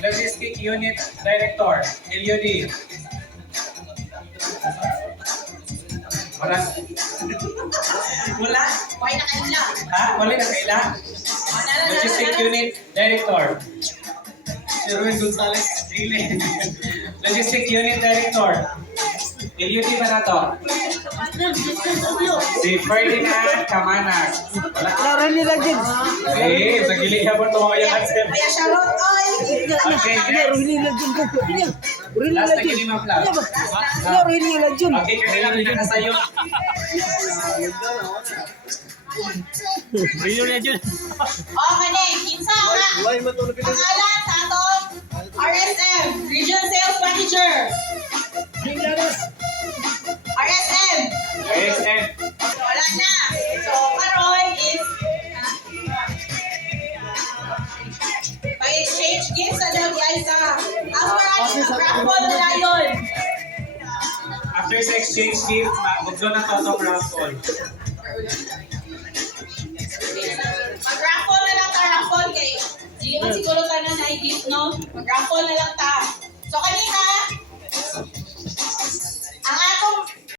Logistic Unit Director, LUD. Wala. Wala. Why na kaila? Ha? Wala na kaila? Logistic Unit Director. Sherwin Gonzalez. Really? Logistic Unit Director. LUD ba na to? Si Ferdinand Camanag. Wala. Laro nila dyan. Eh, sa gili ka po ito mga yan. Kaya Charlotte, ay! Okay, Laro next. nila dyan. Laro nila Last na dyan. gili mga vlog. Laro nila dyan. Okay, kanila pinakasayo. Laro nila dyan. Oh, kani, kinsa nga. Pangalan sa atong RSM, Region Sales Manager. RSM. ASN. Wala na. So, karon is pa-exchange gifts sa daw guys ha. After raffle na yun. After sa exchange gift, magdo na to itong raffle. Mag-raffle na lang ta, raffle kay. Hindi man siguro tanan na i-gift, no? Mag-raffle na lang ta. So, kanina,